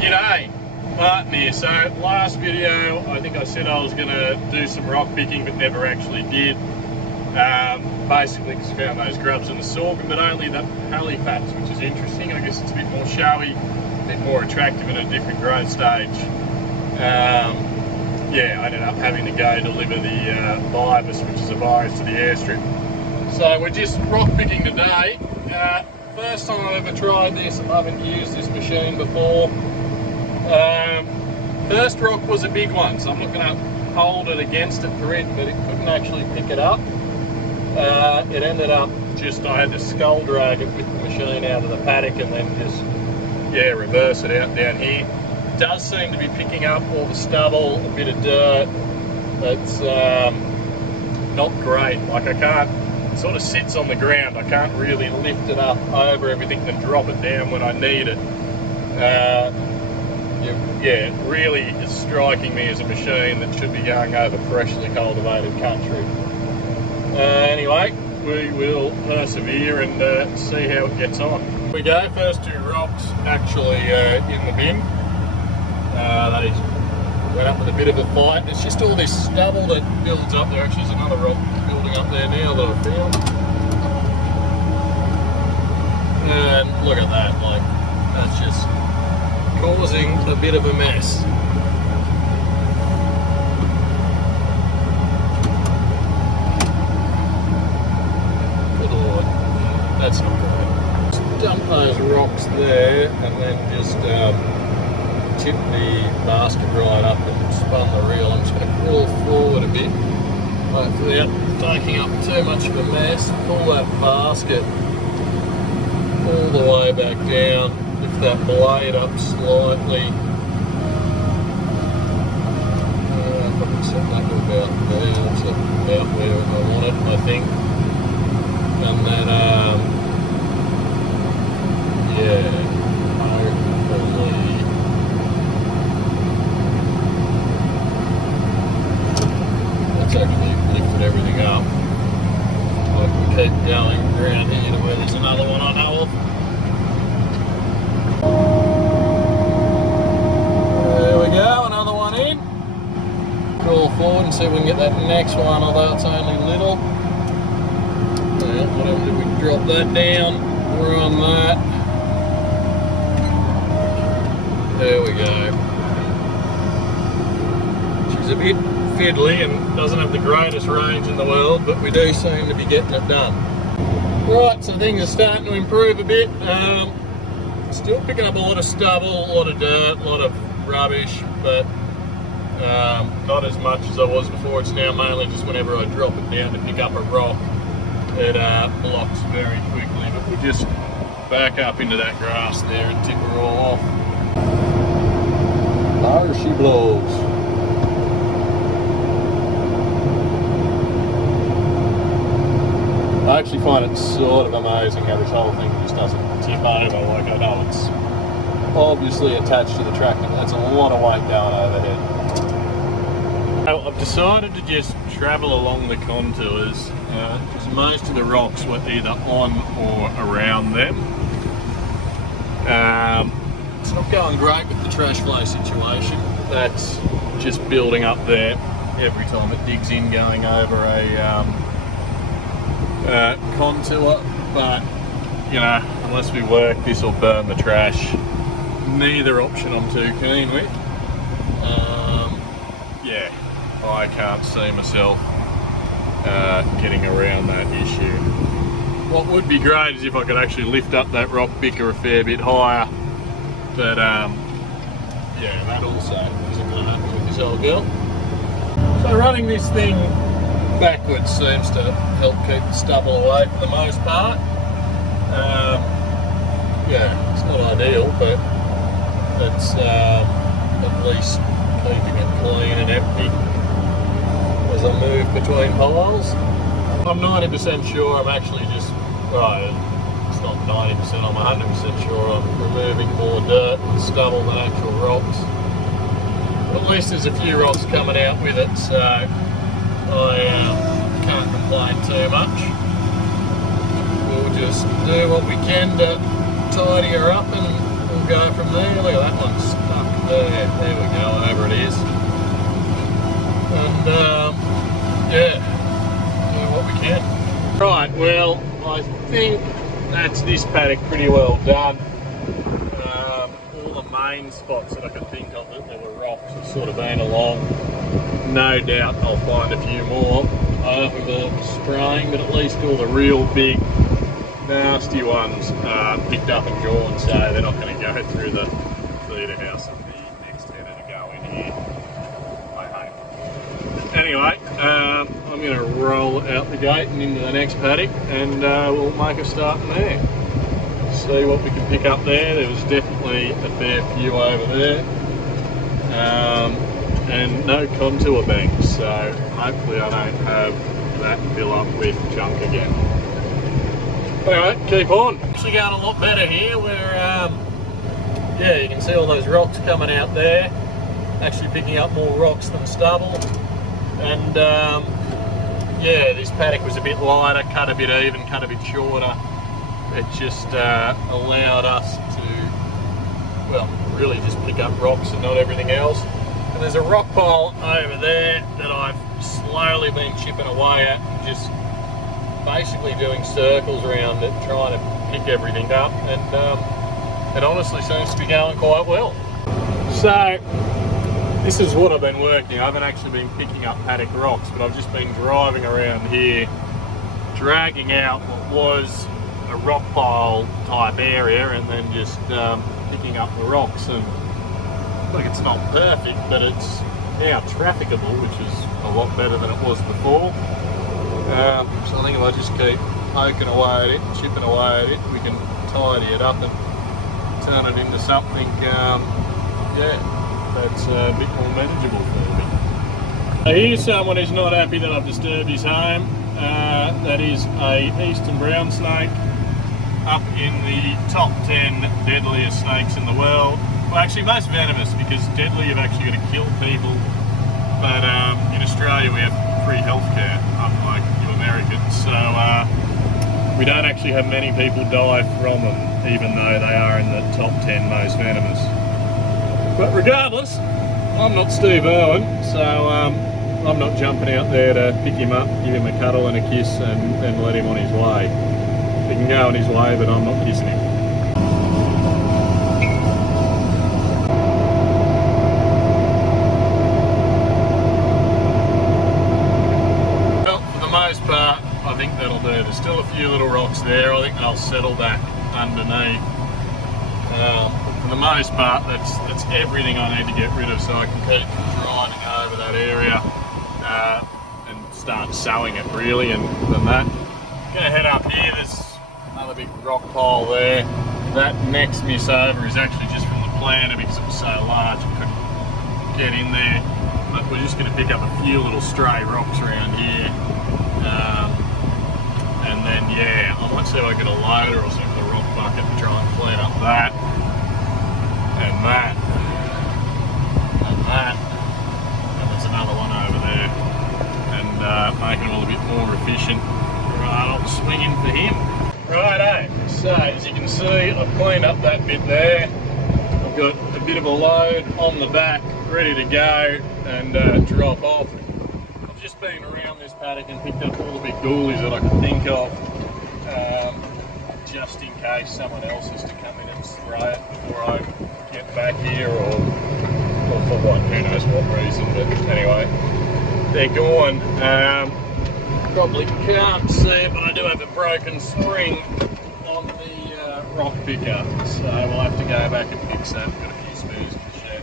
G'day, Martin here. So last video I think I said I was going to do some rock picking but never actually did. Basically because I found those grubs in the sorghum, but only the Halifax, which is interesting. I guess it's a bit more showy, a bit more attractive at a different growth stage. Yeah, I ended up having to go deliver the virus, which is a virus to the airstrip. So we're just rock picking today. First time I've ever tried this. I haven't used this machine before. First rock was a big one, so I'm not going to hold it against it for it, but it couldn't actually pick it up. It ended up just, I had to skull drag it with the machine out of the paddock and then just, yeah, reverse it out down here. It does seem to be picking up all the stubble, a bit of dirt. It's not great. Like I can't, it sort of sits on the ground. I can't really lift it up over everything and drop it down when I need it. Yeah, it really is striking me as a machine that should be going over freshly cultivated country. Anyway, we will persevere and see how it gets on. Here we go, first two rocks actually in the bin. They went up with a bit of a fight. It's just all this stubble that builds up there. Actually, there's another rock building up there now that I feel. And look at that, like, that's just causing a bit of a mess. Good Lord, that's not good. Just dump those rocks there and then just tip the basket right up and spun the reel. I'm just going to crawl forward a bit, hopefully without taking up too much of a mess. Pull that basket all the way back down. Lift that blade up slightly. Probably set that about there, so about where I want it, I think. And then, yeah, hopefully. That's actually lifted everything up. I can keep going around here to where there's another one I know of. There we go, another one in. Crawl forward and see if we can get that next one, although it's only little. Whatever, did we drop that down? We're on that. There we go. She's a bit fiddly and doesn't have the greatest range in the world, but we do seem to be getting it done. Right, so things are starting to improve a bit. Still picking up a lot of stubble, a lot of dirt, a lot of rubbish, but not as much as I was before. It's now mainly just whenever I drop it down to pick up a rock, it blocks very quickly. But we'll just back up into that grass there and tip her all off. There she blows. I actually find it sort of amazing how this whole thing just doesn't tip over. Like, I know it's obviously attached to the tractor, but that's a lot of weight going overhead. So I've decided to just travel along the contours because most of the rocks were either on or around them. It's not going great with the trash flow situation. That's just building up there every time it digs in, going over a contour, but you know, unless we work, this will burn the trash. Neither option I'm too keen with. Yeah, I can't see myself getting around that issue. What would be great is if I could actually lift up that rock picker a fair bit higher, but yeah, that also isn't going to happen with this old girl. So running this thing backwards seems to help keep the stubble away for the most part. Yeah, it's not ideal, but it's at least keeping it clean and empty as I move between piles. I'm 90% sure I'm actually just, right, it's not 90%, I'm 100% sure I'm removing more dirt and stubble than actual rocks. But at least there's a few rocks coming out with it, so I can't complain too much. We'll just do what we can to tidy her up and we'll go from there. Look at that one There we go, whatever it is. And yeah, do what we can. Right, well, I think that's this paddock pretty well done. All the main spots that I could think of that there were rocks have sort of been along. No doubt I'll find a few more over the spraying, but at least all the real big nasty ones are picked up and gone, so they're not going to go through the feeder house of the next header to go in here. I hope. Anyway, I'm going to roll out the gate and into the next paddock, and we'll make a start in there. See what we can pick up there. There was definitely a fair few over there. And no contour banks, so hopefully I don't have that fill up with junk again. Anyway, keep on. Actually going a lot better here. We're yeah, you can see all those rocks coming out there. Actually picking up more rocks than stubble. And yeah, this paddock was a bit lighter, cut a bit even, cut a bit shorter. It just allowed us to, well, really just pick up rocks and not everything else. And there's a rock pile over there that I've slowly been chipping away at, and just basically doing circles around it, trying to pick everything up, and it honestly seems to be going quite well. So this is what I've been working. I haven't actually been picking up paddock rocks, but I've just been driving around here, dragging out what was a rock pile type area, and then just picking up the rocks. And look, it's not perfect, but it's now trafficable, which is a lot better than it was before. So I think if I just keep poking away at it, chipping away at it, we can tidy it up and turn it into something, yeah, that's a bit more manageable for me. So here's someone who's not happy that I've disturbed his home. That is a eastern brown snake, up in the top 10 deadliest snakes in the world. Well, actually most venomous, because deadly you've actually got to kill people, but in Australia we have free healthcare, unlike you Americans, so we don't actually have many people die from them, even though they are in the top 10 most venomous. But regardless, I'm not Steve Irwin, so I'm not jumping out there to pick him up, give him a cuddle and a kiss, and then let him on his way. He can go on his way, but I'm not kissing him. Most part, I think that'll do. There's still a few little rocks there. I think they'll settle back underneath. For the most part, that's everything I need to get rid of, so I can keep driving over that area and start sowing it really. And then that. I'm going to head up here. There's another big rock pile there. That next miss over is actually just from the planter because it was so large I couldn't get in there. But we're just going to pick up a few little stray rocks around here. And then, yeah, I might see if I get a loader or something with a rock bucket and try and clean up that. And that. And that. And there's another one over there. And make it all a bit more efficient. Right, I'll swing in for him. Righto, so as you can see, I've cleaned up that bit there. I've got a bit of a load on the back, ready to go and drop off. I've just been around this paddock and picked up all the big ghoulies that I could think of, just in case someone else is to come in and spray it before I get back here, or for what, who knows what reason, but anyway, they're gone. Probably can't see it, but I do have a broken spring on the rock pickup, so we'll have to go back and fix that. We've got a few spares in the shed.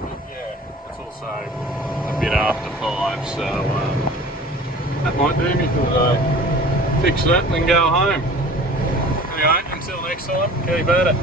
But yeah, it's also a bit after 5, so that might do me for the day. Fix that and then go home. Anyway, until next time, keep at it.